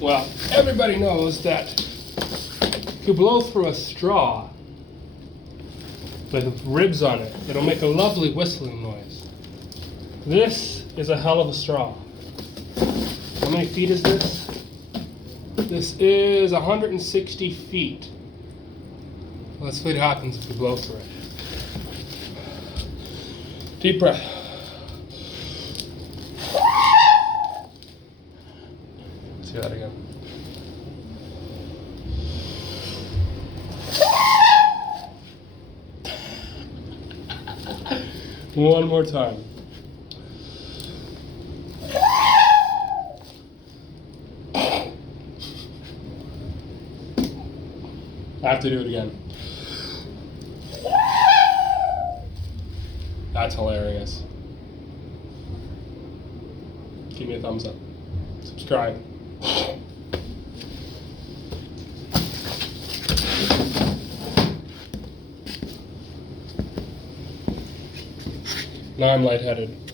Well, everybody knows that if you blow through a straw with ribs on it, it'll make a lovely whistling noise. This is a hell of a straw. How many feet is this? This is 160 feet. Let's see what happens if we blow through it. Deep breath. Let's do that again. One more time. I have to do it again. That's hilarious. Give me a thumbs up. Subscribe. Now I'm lightheaded.